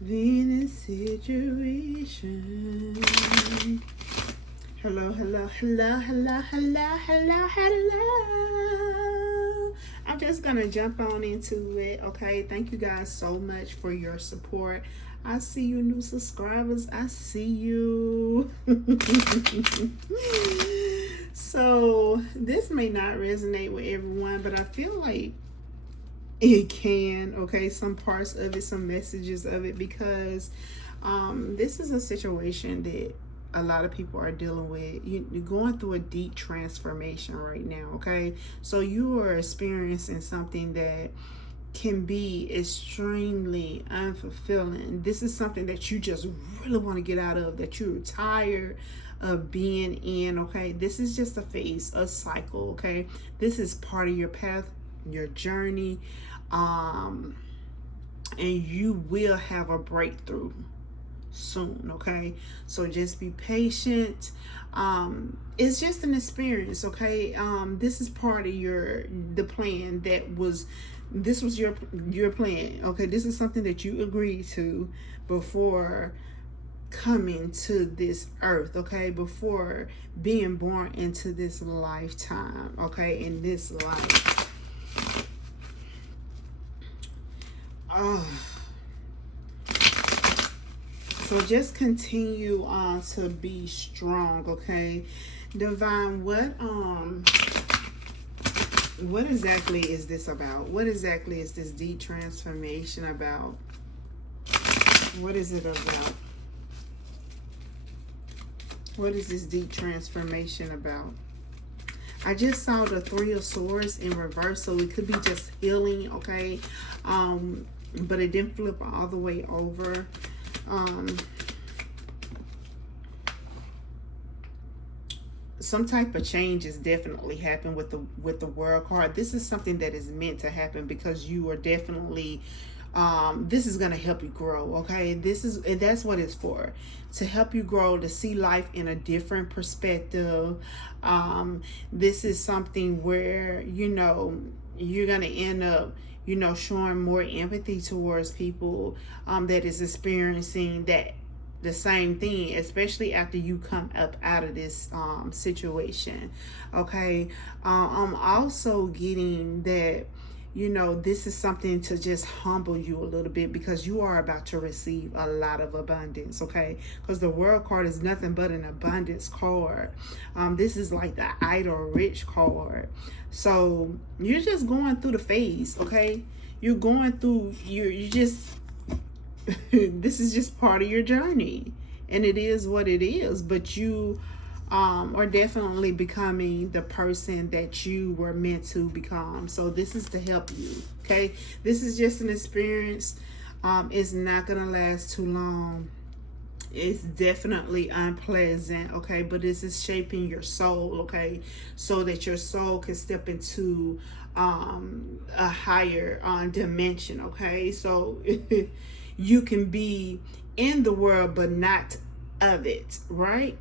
Venus situation. Hello, hello, hello, hello, hello, hello, hello. I'm just gonna jump on into it, okay? Thank you guys so much for your support. I see you new subscribers. I see you. So this may not resonate with everyone, but I feel like it can, okay, some parts of it, some messages of it, because this is a situation that a lot of people are dealing with. You're going through a deep transformation right now, okay? So you are experiencing something that can be extremely unfulfilling. This is something that you just really want to get out of, that you're tired of being in, okay? This is just a phase, a cycle, okay? This is part of your path, your journey, and you will have a breakthrough soon, okay? So just be patient. It's just an experience, okay? This is part of the plan that was, this was your plan, okay? This is something that you agreed to before coming to this earth, okay? Before being born into this lifetime, okay? In this life. So just continue to be strong, okay? Divine, what exactly is this about? What exactly is this deep transformation about? What is it about? What is this deep transformation about? I just saw the Three of Swords in reverse, so it could be just healing, okay? But it didn't flip all the way over. Some type of change has definitely happened with the World card. This is something that is meant to happen because you are definitely this is going to help you grow, okay? And that's what it's for, to help you grow, to see life in a different perspective. This is something where, you know, you're going to end up, you know, showing more empathy towards people that is experiencing the same thing, especially after you come up out of this situation, okay? I'm also getting that, you know, this is something to just humble you a little bit, because you are about to receive a lot of abundance, okay? Because the World card is nothing but an abundance card. This is like the idle rich card. So you're just going through the phase, okay? You're going through, you just this is just part of your journey, and it is what it is. But you are definitely becoming the person that you were meant to become. So this is to help you, okay? This is just an experience. It's not gonna last too long. It's definitely unpleasant, okay? But this is shaping your soul, okay? So that your soul can step into a higher dimension, okay? So you can be in the world but not of it, right?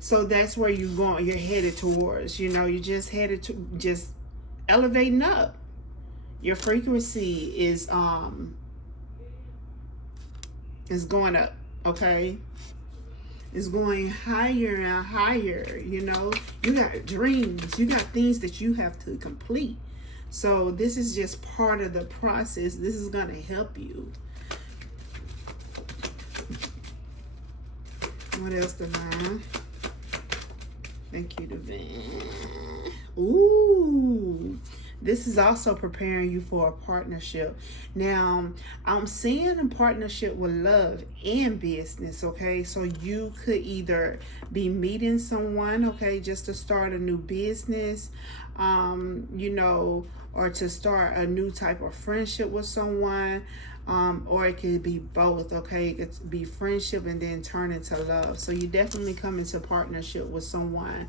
So that's where you're going, you're headed towards, you know, you're just headed to just elevating up. Your frequency is going up, okay? It's going higher and higher, you know. You got dreams, you got things that you have to complete. So this is just part of the process. This is going to help you. What else, Divine? Thank you, Divine. Ooh, this is also preparing you for a partnership. Now, I'm seeing a partnership with love and business, okay? So you could either be meeting someone, okay, just to start a new business, you know, or to start a new type of friendship with someone. Or it could be both, okay? It could be friendship and then turn into love. So you definitely come into partnership with someone.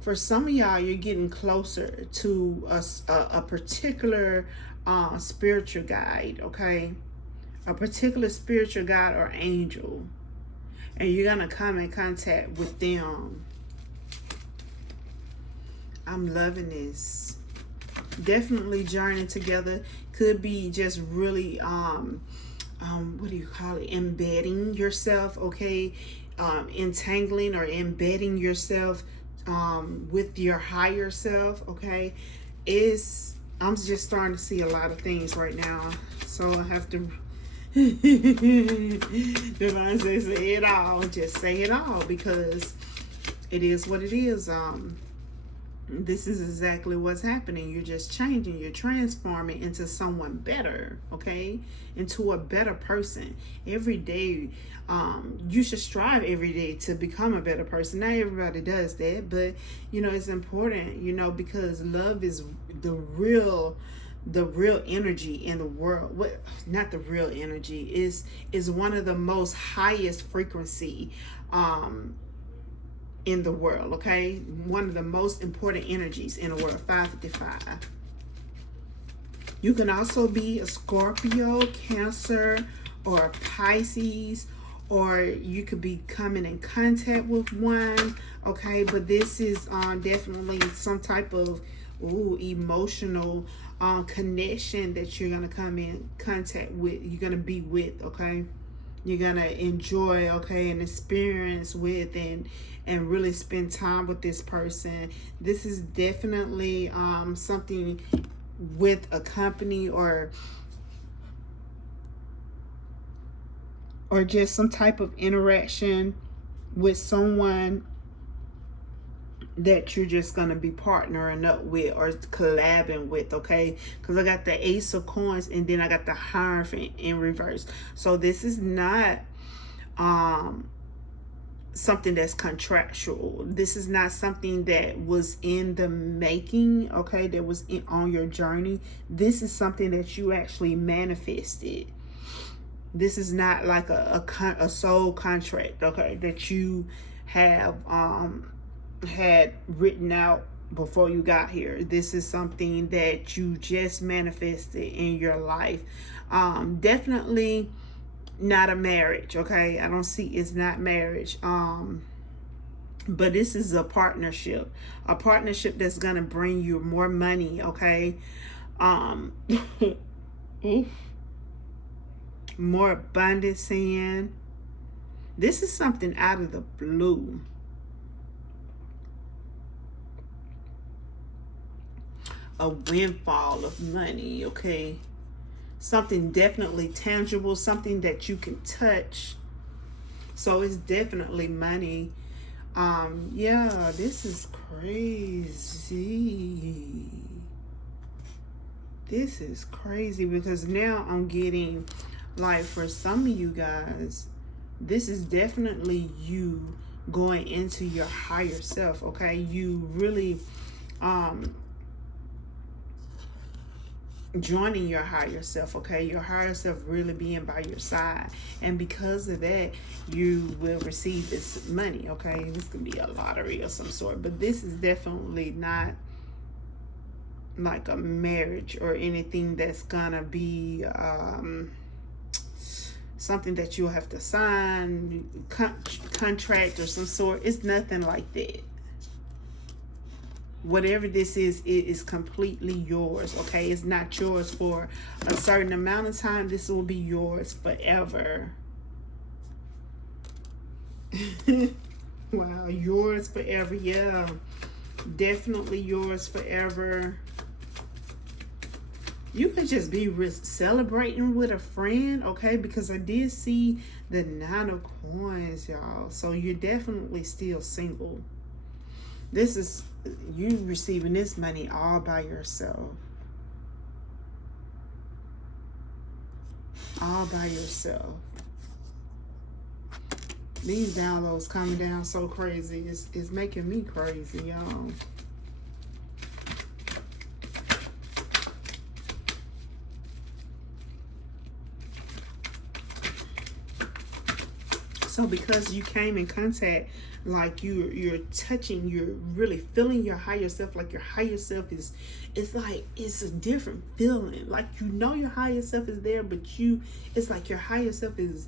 For some of y'all, you're getting closer to a particular spiritual guide, okay? A particular spiritual guide or angel. And you're going to come in contact with them. I'm loving this. definitely journeying together. Could be just really what do you call it, embedding yourself, okay, entangling or embedding yourself with your higher self, okay. Is I'm just starting to see a lot of things right now, so I have to divine say it all, just say it all, because it is what it is. This is exactly what's happening. You're just changing, you're transforming into someone better, okay, into a better person every day. You should strive every day to become a better person. Not everybody does that, but you know, it's important, you know, because love is the real energy in the world. What, not the real energy, is one of the most highest frequency in the world, okay? One of the most important energies in the world, 555. You can also be a Scorpio, Cancer, or a Pisces, or you could be coming in contact with one, okay? But this is definitely some type of emotional connection that you're going to come in contact with, you're going to be with, okay? You're going to enjoy, okay, and experience with, and really spend time with this person. This is definitely something with a company, or just some type of interaction with someone that you're just going to be partnering up with or collabing with, okay? Because I got the Ace of Coins, and then I got the Hierophant in reverse. So this is not something that's contractual. This is not something that was in the making, okay, that was on your journey. This is something that you actually manifested. This is not like a soul contract, okay, that you have had written out before you got here. This is something that you just manifested in your life. Definitely not a marriage, okay? I don't see, it's not marriage. But this is a partnership that's gonna bring you more money, okay? More abundance in. This is something out of the blue. A windfall of money, okay? Something definitely tangible, something that you can touch. So it's definitely money. Yeah, this is crazy. This is crazy, because now I'm getting, like, for some of you guys, this is definitely you going into your higher self, okay? You really joining your higher self, okay? Your higher self really being by your side, and because of that, you will receive this money, okay? This could be a lottery of some sort, but this is definitely not like a marriage or anything that's gonna be something that you'll have to sign, contract or some sort. It's nothing like that. Whatever this is, it is completely yours, okay? It's not yours for a certain amount of time. This will be yours forever. Wow, yours forever. Yeah, definitely yours forever. You could just be celebrating with a friend, okay? Because I did see the 9 of Coins, y'all. So you're definitely still single. This is you receiving this money all by yourself. All by yourself. These downloads coming down so crazy. It's making me crazy, y'all. So because you came in contact, like you're touching, you're really feeling your higher self, like your higher self is, it's like, it's a different feeling. Like, you know, your higher self is there, but it's like your higher self is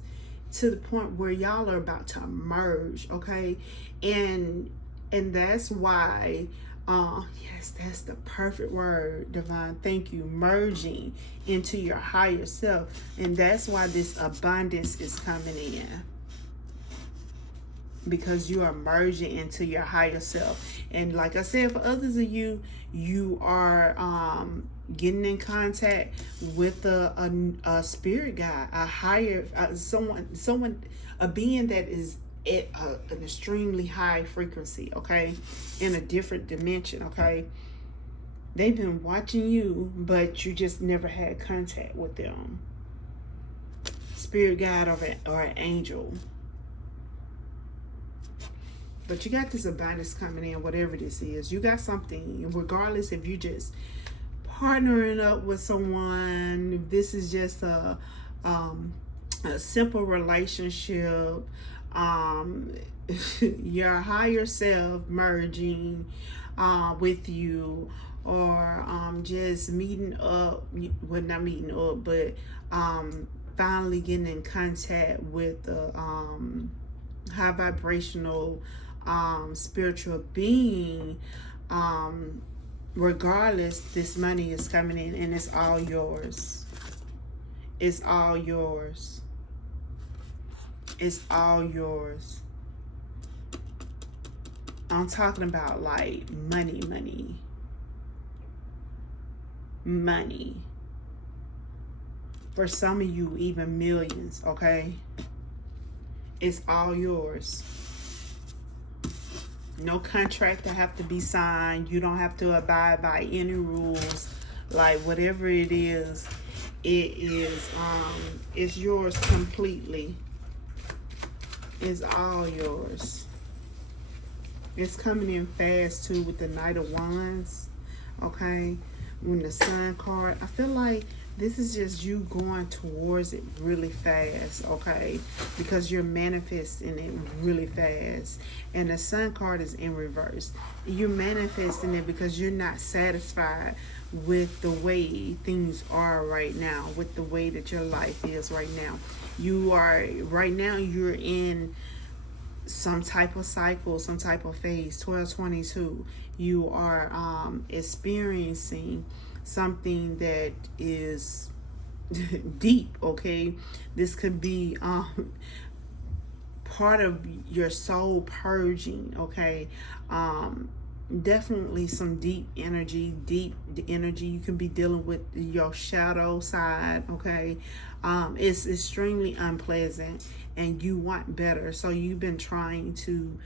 to the point where y'all are about to merge, okay? And that's why Yes, that's the perfect word, Divine. Thank you. Merging into your higher self. And that's why this abundance is coming in. Because you are merging into your higher self. And like I said, for others of you, you are getting in contact with a spirit guide, a higher someone, a being that is at an extremely high frequency, okay, in a different dimension, okay. They've been watching you, but you just never had contact with them. Spirit guide or an angel. But you got this abundance coming in, whatever this is. You got something, regardless if you just partnering up with someone, if this is just a simple relationship, your higher self merging with you, or just meeting up, well, not meeting up, but finally getting in contact with the high vibrational spiritual being. Regardless, this money is coming in and it's all yours. It's all yours. It's all yours. I'm talking about like money. For some of you, even millions, okay? It's all yours. No contract that have to be signed. You don't have to abide by any rules. Like whatever it is, it's yours completely. It's all yours. It's coming in fast too with the Knight of Wands. Okay, when the Sun card, I feel like this is just you going towards it really fast, okay? Because you're manifesting it really fast. And the Sun card is in reverse. You're manifesting it because you're not satisfied with the way things are right now, with the way that your life is right now. You're in some type of cycle, some type of phase, 1222. You are experiencing something that is deep, okay? This could be part of your soul purging, okay? Definitely some deep energy. You can be dealing with your shadow side, okay? It's extremely unpleasant and you want better, so you've been trying to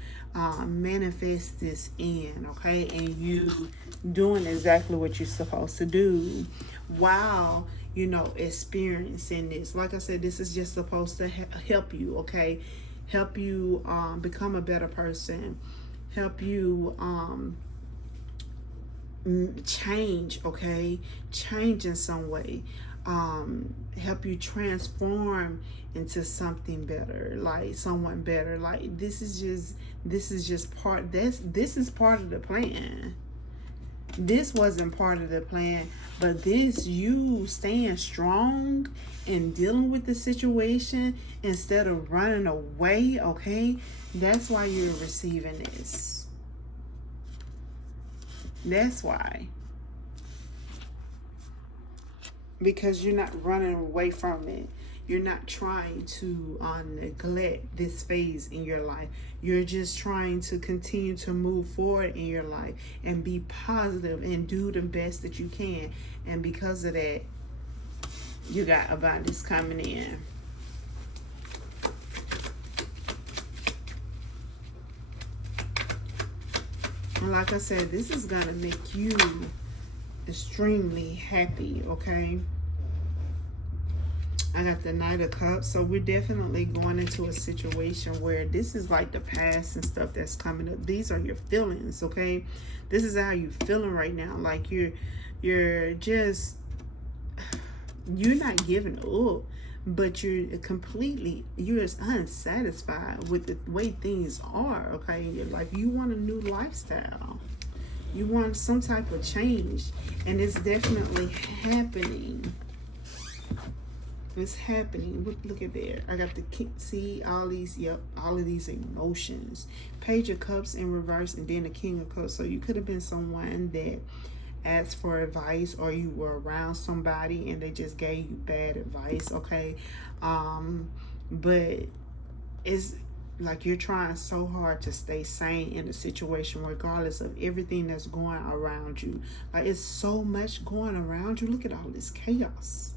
manifest this in, okay? And you doing exactly what you're supposed to do while, you know, experiencing this. Like I said, this is just supposed to help you, okay? Help you become a better person, help you change, okay? Change in some way, help you transform into something better, like someone better. Like this is just part, this is part of the plan. This wasn't part of the plan, but this, you staying strong and dealing with the situation instead of running away, okay? That's why you're receiving this. That's why. Because you're not running away from it. You're not trying to neglect this phase in your life. You're just trying to continue to move forward in your life and be positive and do the best that you can. And because of that, you got abundance coming in. And like I said, this is going to make you extremely happy, okay? I got the Knight of Cups, so we're definitely going into a situation where this is like the past and stuff that's coming up. These are your feelings, okay? This is how you're feeling right now. Like you're not giving up, but you're unsatisfied with the way things are, okay, in your life. You want a new lifestyle. You want some type of change, and it's definitely happening. It's happening. Look at there. I got the see all these. Yep, all of these emotions. Page of Cups in reverse, and then the King of Cups. So you could have been someone that asked for advice, or you were around somebody and they just gave you bad advice. Okay, but it's like you're trying so hard to stay sane in the situation, regardless of everything that's going around you. Like, it's so much going around you. Look at all this chaos.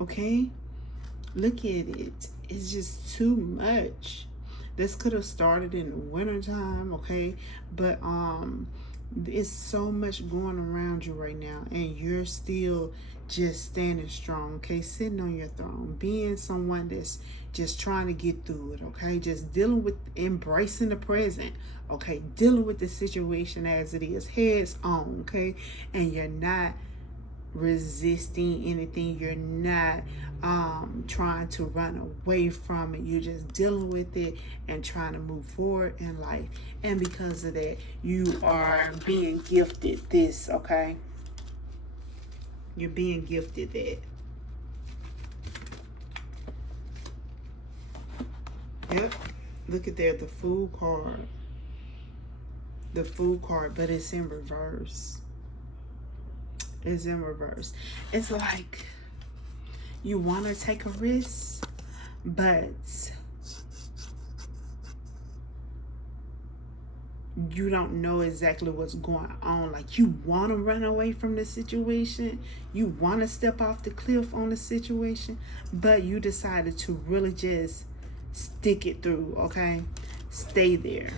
Okay, look at it. It's just too much. This could have started in the wintertime, okay? But it's so much going around you right now, and you're still just standing strong, okay? Sitting on your throne, being someone that's just trying to get through it, okay? Just dealing with, embracing the present, okay? Dealing with the situation as it is, heads on, okay? And you're not resisting anything. You're not trying to run away from it. You're just dealing with it and trying to move forward in life. And because of that, you are being gifted this, okay? You're being gifted that. Yep. Look at there, the Fool card. The Fool card, but it's in reverse. Is in reverse. It's like you want to take a risk, but you don't know exactly what's going on. Like, you want to run away from the situation, you want to step off the cliff on the situation, but you decided to really just stick it through, okay? Stay there.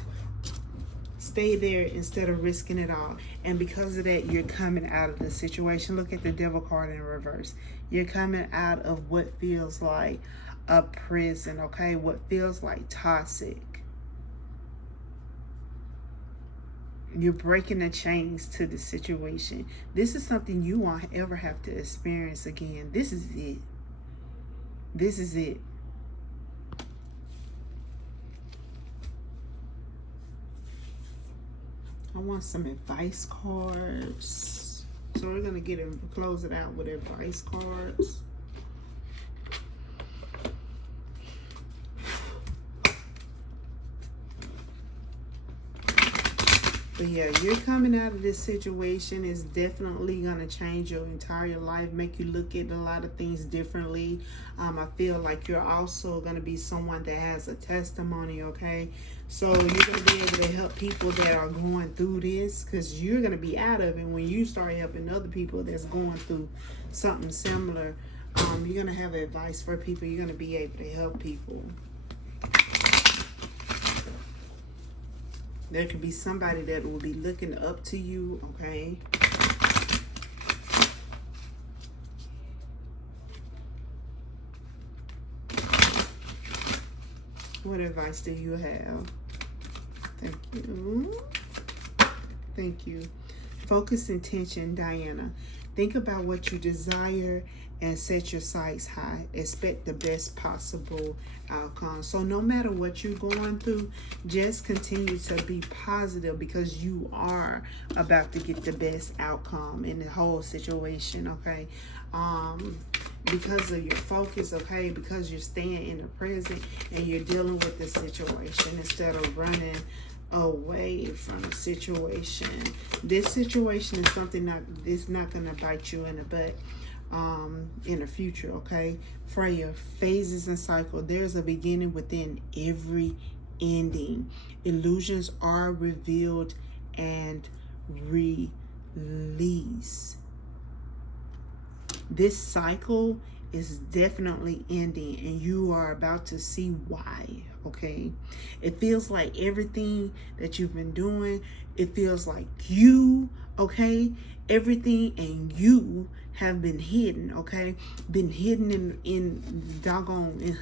Stay there instead of risking it all. And because of that, you're coming out of the situation. Look at the Devil card in reverse. You're coming out of what feels like a prison, okay? What feels like toxic. You're breaking the chains to the situation. This is something you won't ever have to experience again. This is it. This is it. I want some advice cards. So we're going to close it out with advice cards. But yeah, you're coming out of this situation. It's definitely going to change your entire life, make you look at a lot of things differently. I feel like you're also going to be someone that has a testimony, okay? So you're going to be able to help people that are going through this, because you're going to be out of it when you start helping other people that's going through something similar. You're going to have advice for people. You're going to be able to help people. There could be somebody that will be looking up to you, okay? What advice do you have? Thank you. Thank you. Focus intention, Diana. Think about what you desire and set your sights high. Expect the best possible outcome. So no matter what you're going through, just continue to be positive, because you are about to get the best outcome in the whole situation, okay? Because of your focus, okay? Because you're staying in the present and you're dealing with the situation instead of running away from the situation. This situation is something that is not going to bite you in the butt in the future, okay? Freya, phases and cycle. There's a beginning within every ending. Illusions are revealed and released. This cycle is definitely ending, and you are about to see why, okay? It feels like everything that you've been doing, it feels like you, okay? Everything and you have been hidden, okay? Been hidden in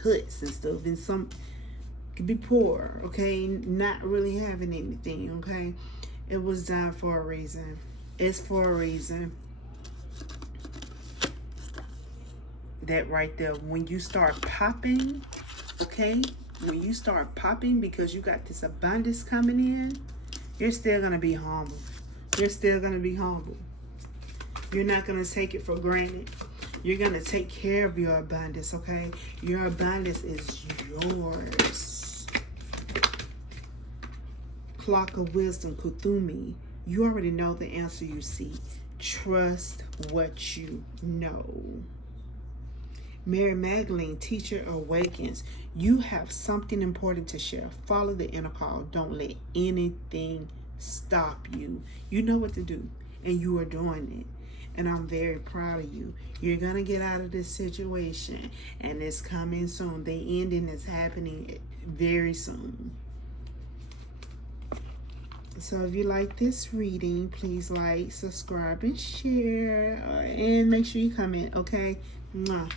huts and stuff, and some could be poor, okay? Not really having anything, okay? It was done for a reason. It's for a reason. That right there, when you start popping, okay? When you start popping because you got this abundance coming in, you're still going to be humble. You're still going to be humble. You're not going to take it for granted. You're going to take care of your abundance, okay? Your abundance is yours. Clock of Wisdom, Kuthumi. You already know the answer you seek. Trust what you know. Mary Magdalene, Teacher Awakens. You have something important to share. Follow the inner call. Don't let anything stop you. You know what to do, and you are doing it. And I'm very proud of you. You're going to get out of this situation, and it's coming soon. The ending is happening very soon. So if you like this reading, please like, subscribe, and share. And make sure you comment, okay? Mwah.